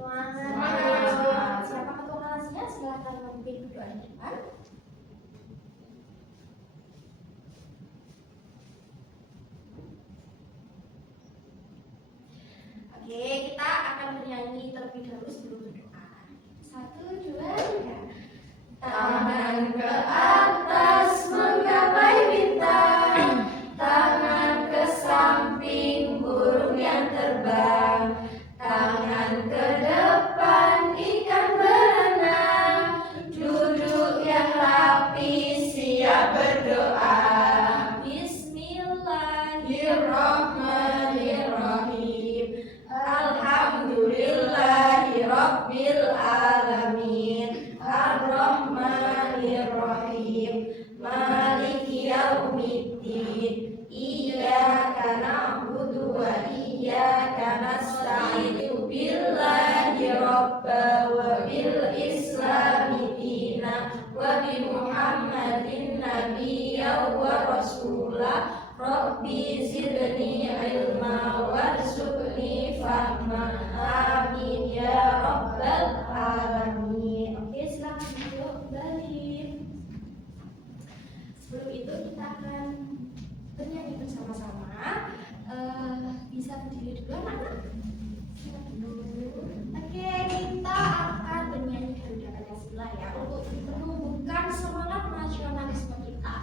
Semangat. Siapa ketua kelasnya? Silakan memimpin doa di depan. Oke, kita akan bernyanyi terlebih dahulu sebelum berdoa. 1, 2, 3. Tangan ke atas menggapai bintang, tangan ke samping burung yang terbang, tangan ke depan ikan berenang, duduk yang rapi siap berdoa. Bismillahirrahmanirrahim. Alhamdulillahi Rabbil Alamin. Ar-Rahmanir-Rahim. Maliki yaumiddin. Iyyaka na'budu wa iyyaka nasta'in. Billahi Rabba wa bil Islami dina wa bi Muhammadin nabiyya wa rasulah. Rabbi zidni ilma warzuqni fahma. Amin ya rabbal alamin. Oke, silakan duduk kembali. Sebelum itu kita akan bernyanyi bersama-sama. Bisa berdiri dulu anak-anak. Oke, kita akan bernyanyi Garuda Pancasila ya, untuk menumbuhkan semangat nasionalisme kita.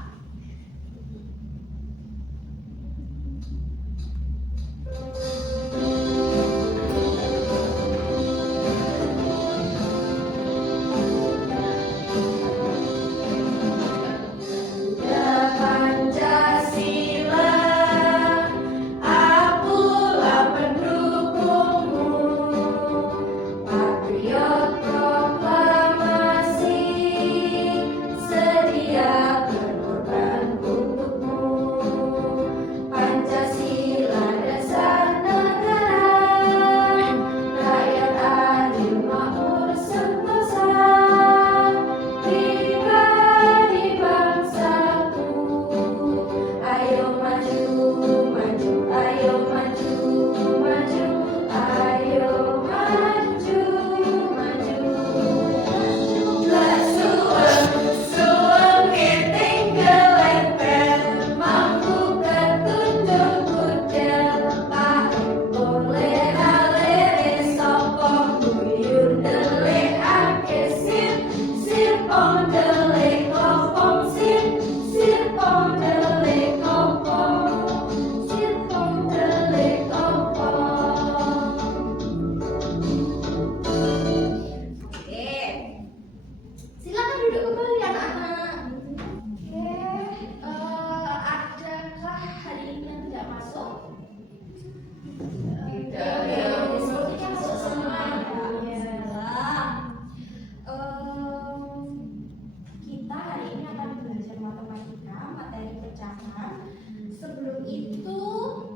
Sebelum itu,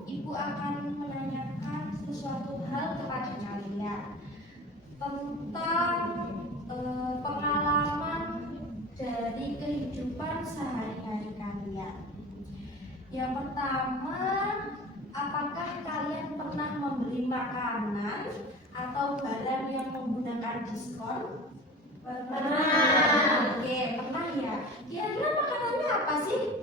Ibu akan menanyakan sesuatu hal kepada kalian tentang pengalaman dari kehidupan sehari-hari kalian. Yang pertama, apakah kalian pernah membeli makanan atau barang yang menggunakan diskon? Pernah. Oke, pernah ya. Kira-kira makanannya apa sih?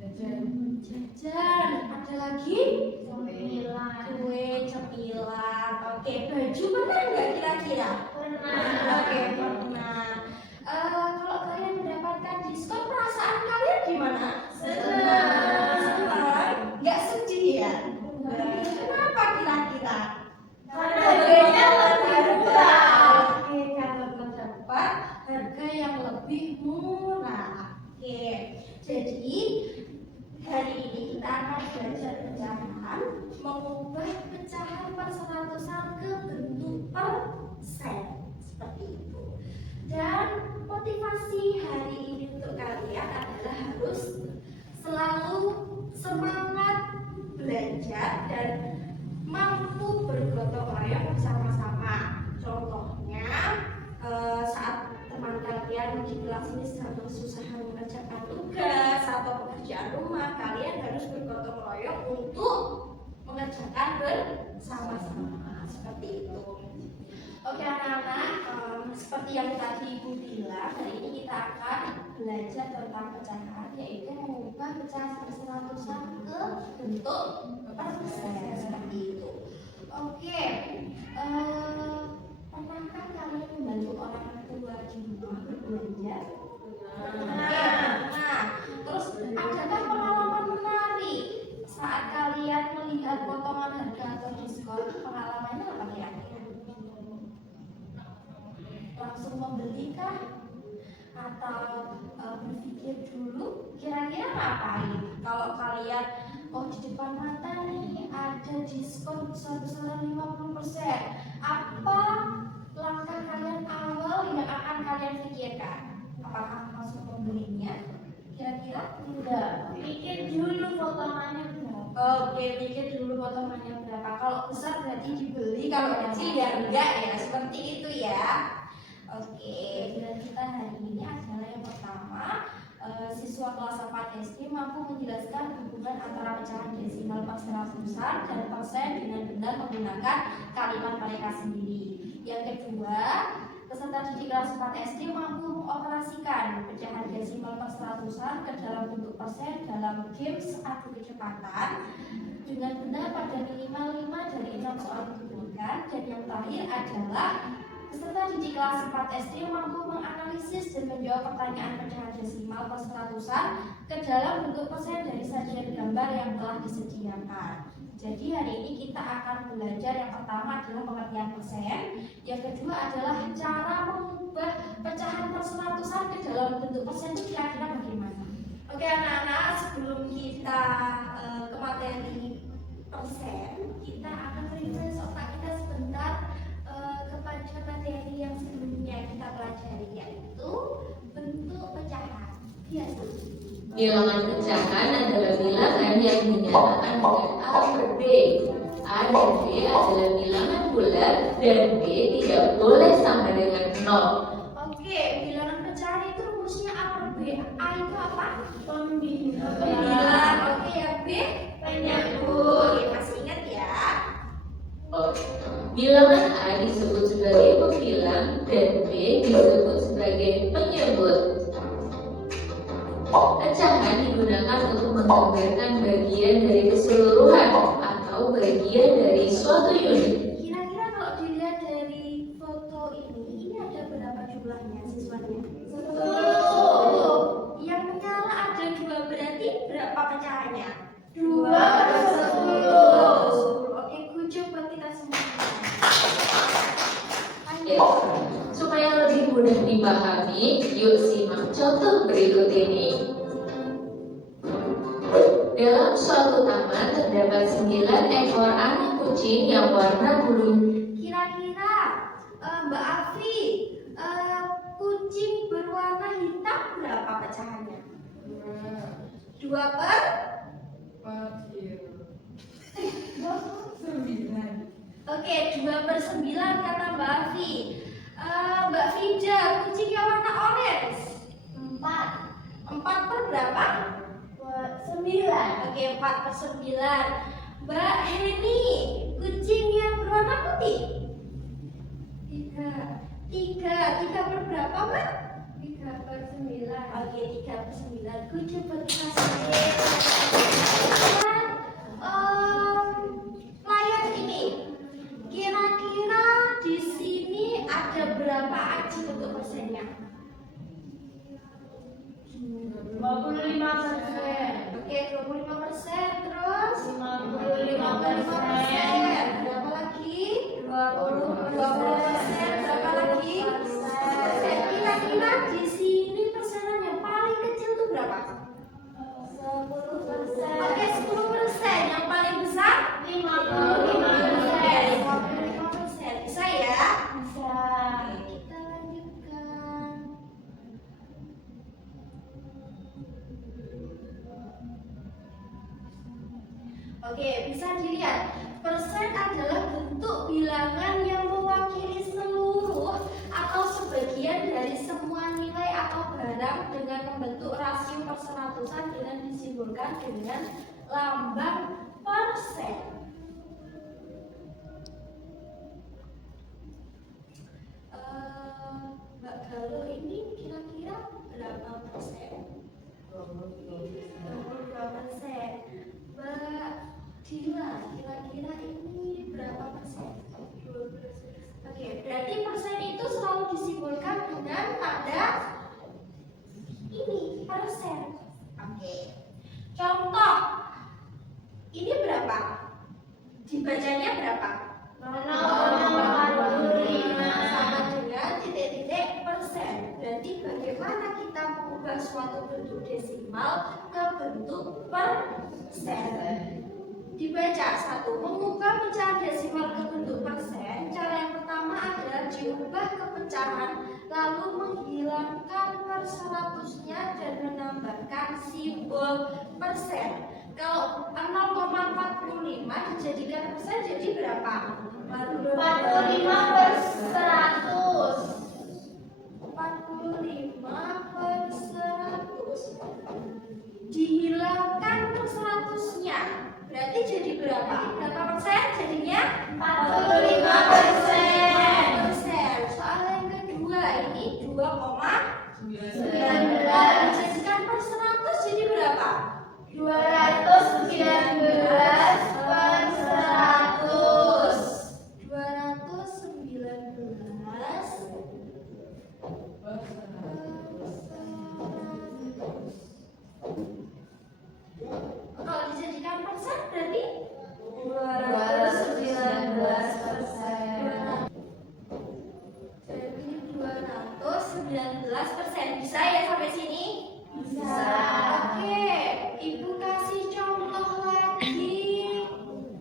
Jajan. Ada lagi? Cemilan. Kue, cemilan. Oke, baju pernah nggak kira-kira? Pernah. Oke, pernah. Kalau kalian mendapatkan diskon, perasaan kalian gimana? Senang. Nggak sedih ya? Kenapa kira-kira? Karena harganya lebih murah. Oke, karena mendapat harga yang lebih murah. Oke, jadi hari ini kita akan belajar pecahan, mengubah pecahan perseratusan ke bentuk persen seperti itu. Dan motivasi hari ini untuk kalian adalah harus selalu semangat belajar dan mampu bergotong royong bersama-sama. Contohnya saat teman kalian di kelas ini sedang kesusahan mengerjakan tugas atau pekerjaan rumah, kalian harus bergotong royong untuk mengerjakan bersama-sama seperti itu. seperti yang tadi Ibu bilang, hari ini kita akan belajar tentang pecahan, yaitu mengubah pecahan perseratusan ke bentuk persen seperti itu. Oke, pernahkah kalian membantu orang tua di rumah berbelanja? Nah, terus adakah pengalaman menarik saat kalian melihat potongan harga atau diskon? Pengalamannya apa kira-kira? Langsung membelikah? Atau berpikir dulu kira-kira ngapain? Kalau kalian di depan mata nih ada diskon besar-besaran 50%, apa langkah kalian awal yang akan kalian pikirkan? Apakah langsung membelinya? Kira-kira enggak, pikir dulu potongannya berapa. Oke, pikir dulu potongannya berapa. Kalau besar berarti dibeli, kalau kecil ya enggak ya, seperti itu ya. Oke, dan kita hari ini adalah yang pertama, siswa kelas 4 SD mampu menjelaskan hubungan antara pecahan desimal perseratusan dan persen dengan benar menggunakan kalimat mereka sendiri. Yang kedua, peserta didik kelas 4 SD mampu mengoperasikan pecahan desimal perseratusan ke dalam bentuk persen dalam games adu kecepatan dengan benar pada minimal 5 dari 6 soal yang diberikan. Dan yang terakhir adalah peserta didik kelas 4 SD mampu menganalisis dan menjawab pertanyaan pecahan desimal perseratusan ke dalam bentuk persen dari sajian gambar yang telah disediakan. Jadi hari ini kita akan belajar yang pertama adalah pengertian persen, yang kedua adalah cara mengubah pecahan perseratusan ke dalam bentuk persen itu kira-kira bagaimana. Oke anak-anak, sebelum kita ke materi persen, kita akan refresh otak kita sebentar kepada materi yang sebelumnya kita pelajari, yaitu bentuk pecahan biasa. Bilangan pecahan adalah bilangan yang dinyatakan dengan A per B. A dan B adalah bilangan bulat dan B tidak boleh sama dengan 0. Oke, bilangan pecahan itu rumusnya A per B. A itu apa? Pembilang. Oke, yang B penyebut. Masih ingat ya? Bilangan A disebut sebagai pembilang dan B disebut sebagai penyebut. Pecahan digunakan untuk menggambarkan bagian dari keseluruhan atau bagian dari suatu unit. Kira-kira kalau dilihat dari foto ini ada berapa jumlahnya siswanya? 10. Yang menyala ada 2, berarti berapa pecahannya? 2 per 10. Oke, kucuk buat kita semua. Supaya lebih mudah dipahami, yuk simak contoh berikut ini. Dalam suatu taman terdapat 9 ekor anak kucing yang warna bulu. Kira-kira Mbak Afi, kucing berwarna hitam berapa pecahannya? 2 per 9. Oke, 2 per 9 kata Mbak Afi. Mbak Fida, kucing yang warna orange 4 per berapa? 9. Oke, 4 per 9. Mbak Heni, kucing yang berwarna putih 3 per berapa Mbak? 3 per 9. Oke, 3 per 9. Kucing buat kita layar ini. Kira-kira di sini ada berapa aji bentuk persennya? 25%. Oke, 25%. Terus 55%. Berapa lagi? 20%. Berapa lagi? Kira-kira di sini persenan yang paling kecil itu berapa? 10%. Oke, 10%. Yang paling besar? 55%. 55%. Bisa ya? Bisa. Kita lanjutkan. Oke, bisa dilihat. Persen adalah bentuk bilangan yang mewakili seluruh atau sebagian dari semua nilai atau barang dengan membentuk rasio perseratusan dengan disimbolkan dengan lambang persen. Mbak bentuk persen. Dibaca. 1. Mengubah pecahan desimal ke bentuk persen. Cara yang pertama adalah diubah ke pecahan, lalu menghilangkan perseratusnya dan menambahkan simbol persen. Kalau 0,45 dijadikan persen jadi berapa? 45/100. 45/100. Dihilangkan perseratusnya, berarti jadi berapa? Berapa persen jadinya? 45%. Soal yang kedua ini 2,19. 19. Dijadikan per 100 jadi berapa? 219/100. 219. Kalau dijadikan persen berarti 219%. Jadi 219%. Bisa ya sampai sini? Bisa. Oke, Ibu kasih contoh lagi.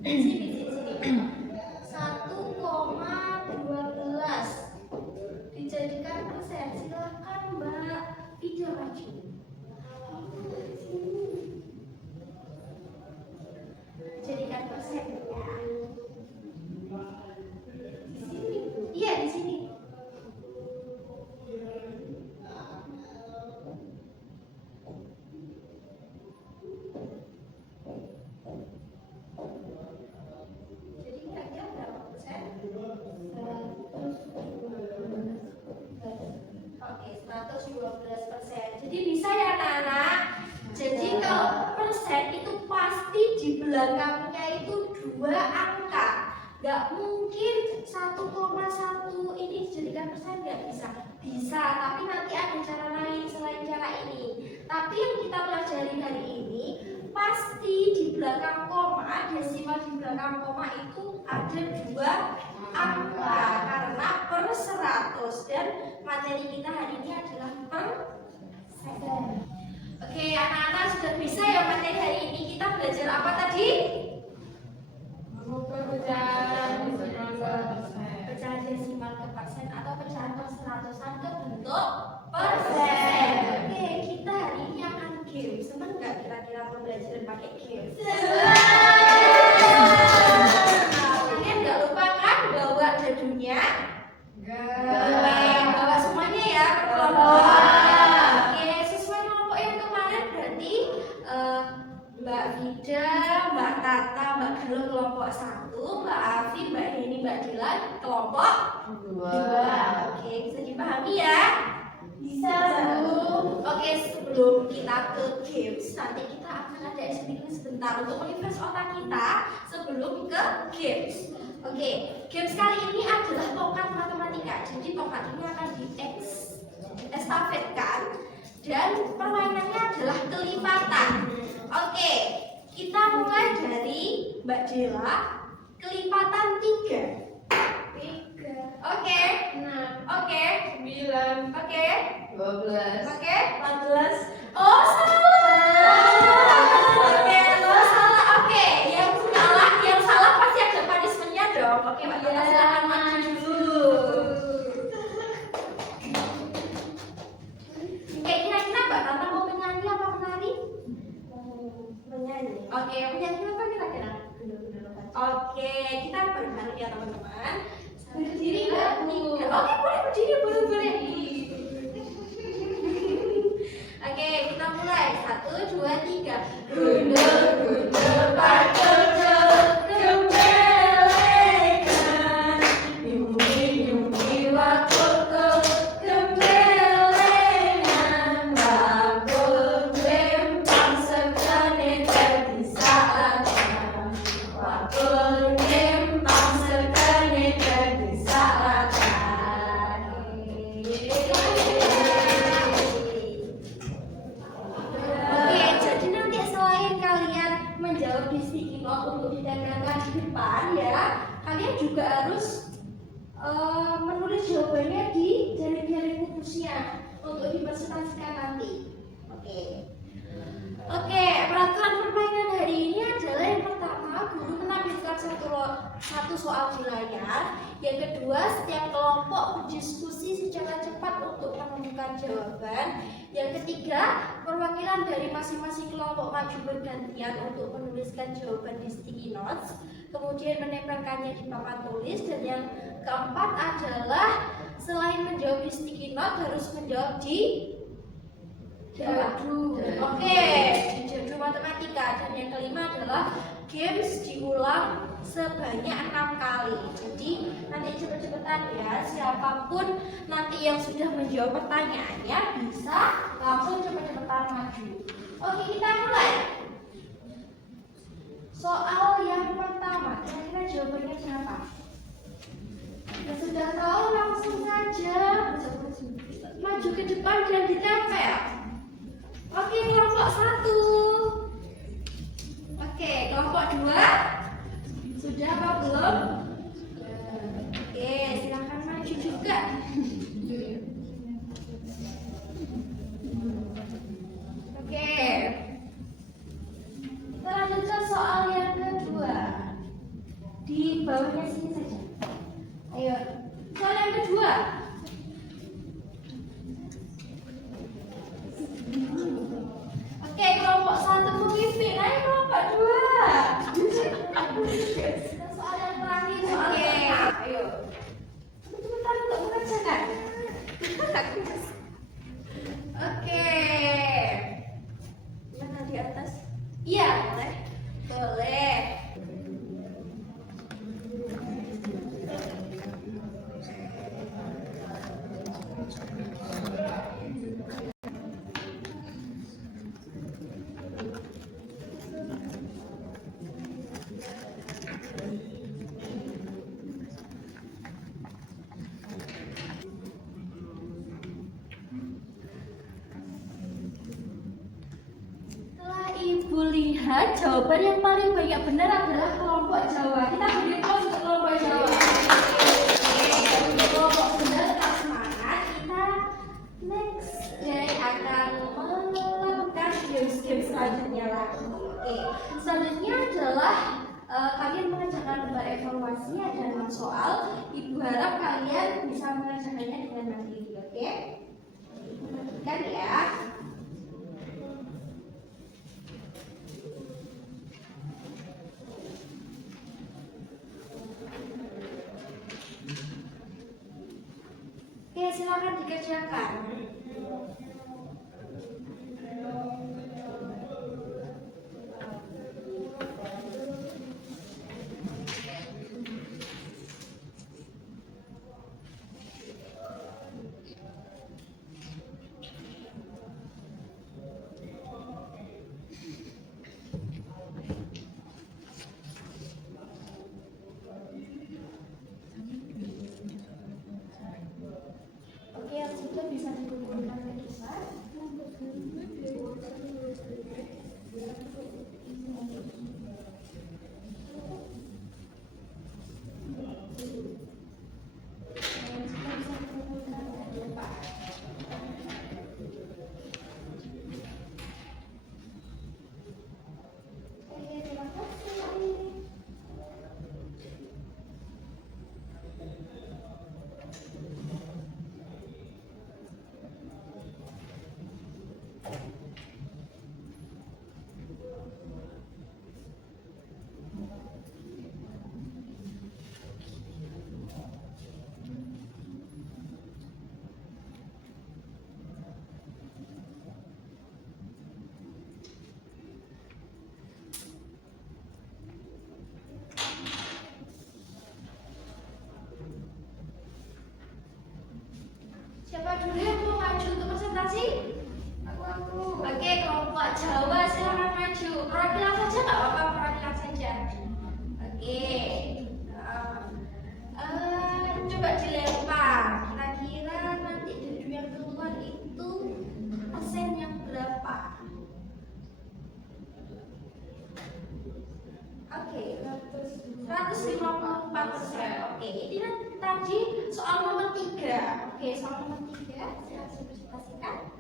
Sini. 1,12 dijadikan persen. Silakan Mbak Ida maju. Jadikan persen ya. Di sini. Iya, di sini. Jadi kira-kira berapa persen? 112%. Jadi bisa ya anak-anak. Jadi kalau persen itu pasti di belakangnya itu 2 angka. Gak mungkin 1,1 ini dijadikan persen, gak bisa. Bisa, tapi nanti ada cara lain selain cara ini. Tapi yang kita pelajari hari ini pasti di belakang koma, desimal di belakang koma itu ada 2 angka karena per 100 dan materi kita hari ini adalah persen. Oke, anak-anak sudah bisa ya materi hari ini. Kita belajar apa tadi? Mengubah pecahan desimal ke persen. Pecahan desimal ke persen atau pecahan per seratusan ke bentuk persen. Oke, kita hari ini akan game. Senang nggak kira-kira pembelajaran pakai game? Kalian nggak lupa kan bawa jadunya? Bawa semuanya ya per kelompok. Oke, sesuai kelompok yang kemarin berarti Mbak Vida, Mbak Tata, Mbak Galuh kelompok 1, Mbak Afi, Mbak Heni, Mbak Dila kelompok 2. Oke, bisa dipahami ya? Bisa, Bu. Oke, sebelum kita ke games, nanti kita akan ada eksperimen sebentar untuk menginvest otak kita sebelum ke games. Oke, games kali ini adalah tongkat matematika. Jadi tongkat ini akan diestafetkan dan permainannya adalah kelipatan. Oke, kita mulai dari Mbak Dela, kelipatan 3. Oke, 6, oke, 9, oke, 12, oke. 14. Oh, salah. Oke, oh, salah. Oke, yang salah pasti ada punishment-nya dong. Oke, Mbak Tata silakan maju dulu. Oke, kira-kira Mbak Tata mau menyanyi apa menari? Menyanyi. Oke, menyanyi apa kira-kira? Oke, kita bareng-bareng ya teman-teman. Berdiri Mbak Tika. Oke, boleh berdiri, boleh. Oke, kita mulai. 1, 2, 3. Gundul patul gembelekan, nyumi waktu gembelengan, bakul lempang sekane terbisa lakan, bakul lempang sekane terbisa lakan. Oke, jadi nanti selain kalian menjawab di sticky note untuk ditempelkan di depan ya, kalian juga harus menulis jawabannya di jari-jari kukusnya untuk dipresentasikan nanti. Oke. Oke, peraturan permainan hari ini adalah yang pertama, guru menampilkan satu soal di layar. Yang kedua, setiap kelompok berdiskusi secara cepat untuk menemukan jawaban. Yang ketiga, perwakilan dari masing-masing kelompok maju bergantian untuk menuliskan jawaban di sticky notes, kemudian menempelkannya di papan tulis. Dan yang keempat adalah selain menjawab di sticky note, harus menjawab di jadu. Oke, di jadu matematika. Dan yang kelima adalah games diulang sebanyak 6 kali. Jadi nanti cepet-cepetan ya, siapapun nanti yang sudah menjawab pertanyaannya bisa langsung cepet-cepetan maju. Oke, kita mulai. Soal yang pertama, kira-kira jawabannya siapa? Ya sudah tahu, langsung saja maju ke depan dan ditempel. Oke, kelompok 1. Oke, kelompok 2. Sudah apa belum? Oke, silahkan maju juga. Oke, kita lanjut ke soal yang kedua. Di bawahnya sini saja. Ayo, soal yang kedua. Oke, kelompok 1 memimpin. Ayo kelompok 2. Soal yang terakhir, soal yang ayo. Cepetan untuk mengerjakan. Oke. Mana di atas? Iya, boleh. Boleh. Lihat, jawaban yang paling banyak benar adalah kelompok Jawa. Kita beri aplaus untuk kelompok Jawa. Untuk kelompok benar, tetap semangat. Kita next day akan melakukan games-games selanjutnya lagi. Oke, selanjutnya adalah kalian mengerjakan lembar evaluasi, ada 6 soal. Ibu harap kalian bisa mengerjakannya dengan mandiri. Oke, perhatikan ya. Oke, silakan dikerjakan. Yang sudah bisa dikumpulkan lagi, Pak. Siapa dulu yang mau maju untuk presentasi? Aku. Oke, kelompok Jawa silakan maju. Perwakilan saja nggak apa-apa, perwakilan saja. Oke. Coba dilempar. Kira-kira nanti dari yang keluar itu persen yang berapa? Oke, 154%. Oke, ini tadi soal nomor 3. Oke, soal nomor 3 saya presentasikan.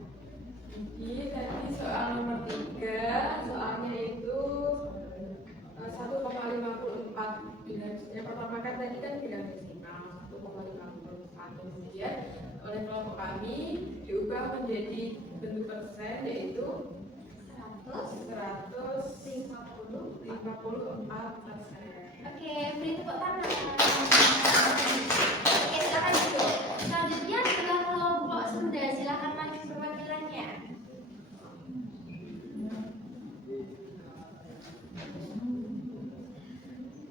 Jadi tadi soal nomor 3, soalnya itu 1,54. Yang pertama kan tadi kan bilang desimal 1,54. Kemudian oleh kelompok kami diubah menjadi bentuk persen, yaitu 154%. Oke, beri tepuk tangan. Oke, silakan duduk. Selanjutnya adalah kelompok Sunda. Silakan maju perwakilannya.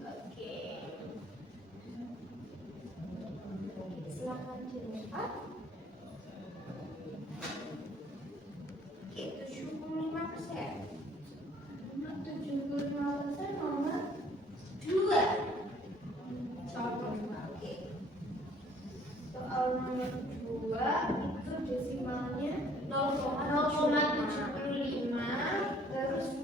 Oke. Silakan dilihat. Oke, 75%. 75% nomor 2. Oke. Soal nomor 2 itu desimalnya 0,75, terus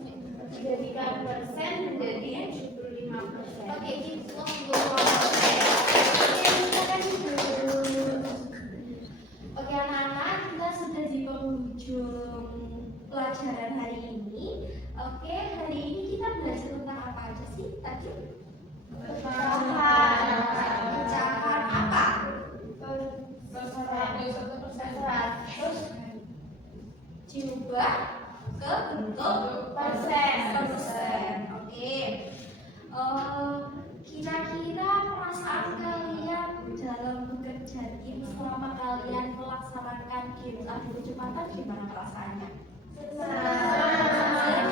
dijadikan persen menjadi 75%. Oke, kita tunggu. Oke, silakan duduk. Oke, anak-anak, kita sudah di penghujung pelajaran hari ini. Oke, hari ini kita belajar tentang apa aja sih tadi? Pecahan apa? Terus diubah ke bentuk persen. Oke. Kira-kira perasaan kalian dalam bekerja tim selama kalian melaksanakan game adu kecepatan gimana perasaannya? Senang.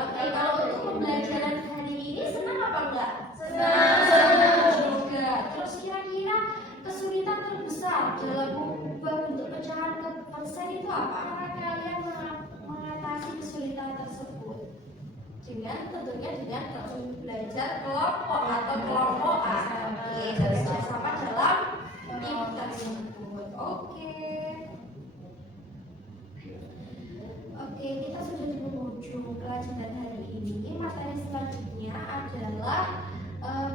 Oke, kalau untuk pembelajaran hari ini senang apa enggak? Senang juga. Terus kira-kira kesulitan terbesar dalam mengubah bentuk pecahan ke persen itu apa? Cara kalian mengatasi kesulitan tersebut? Tentunya dengan belajar kelompok atau kelompokan. Oke, bekerjasama dalam tim tersebut. Oke, kita sudah di penghujung pelajaran hari ini. Materi selanjutnya adalah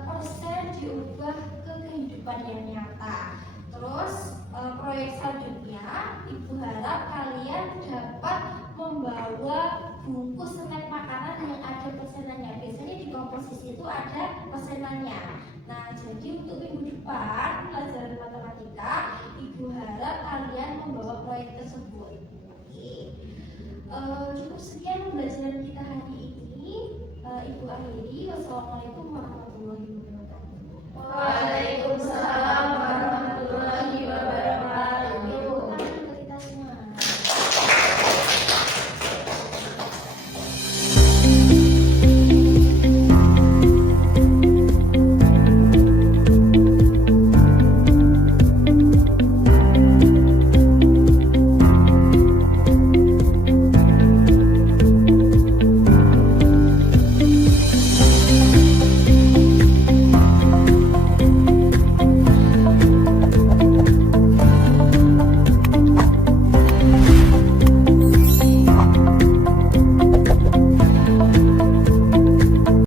persen diubah ke kehidupan yang nyata. Terus proyek selanjutnya, Ibu harap kalian dapat membawa bungkus snack makanan yang ada persenannya. Biasanya di komposisi itu ada persenannya. Nah, jadi untuk minggu depan pelajaran matematika, Ibu harap kalian membawa proyek tersebut. Oke. Cukup sekian pembelajaran kita hari ini. Ibu akhiri. Wassalamualaikum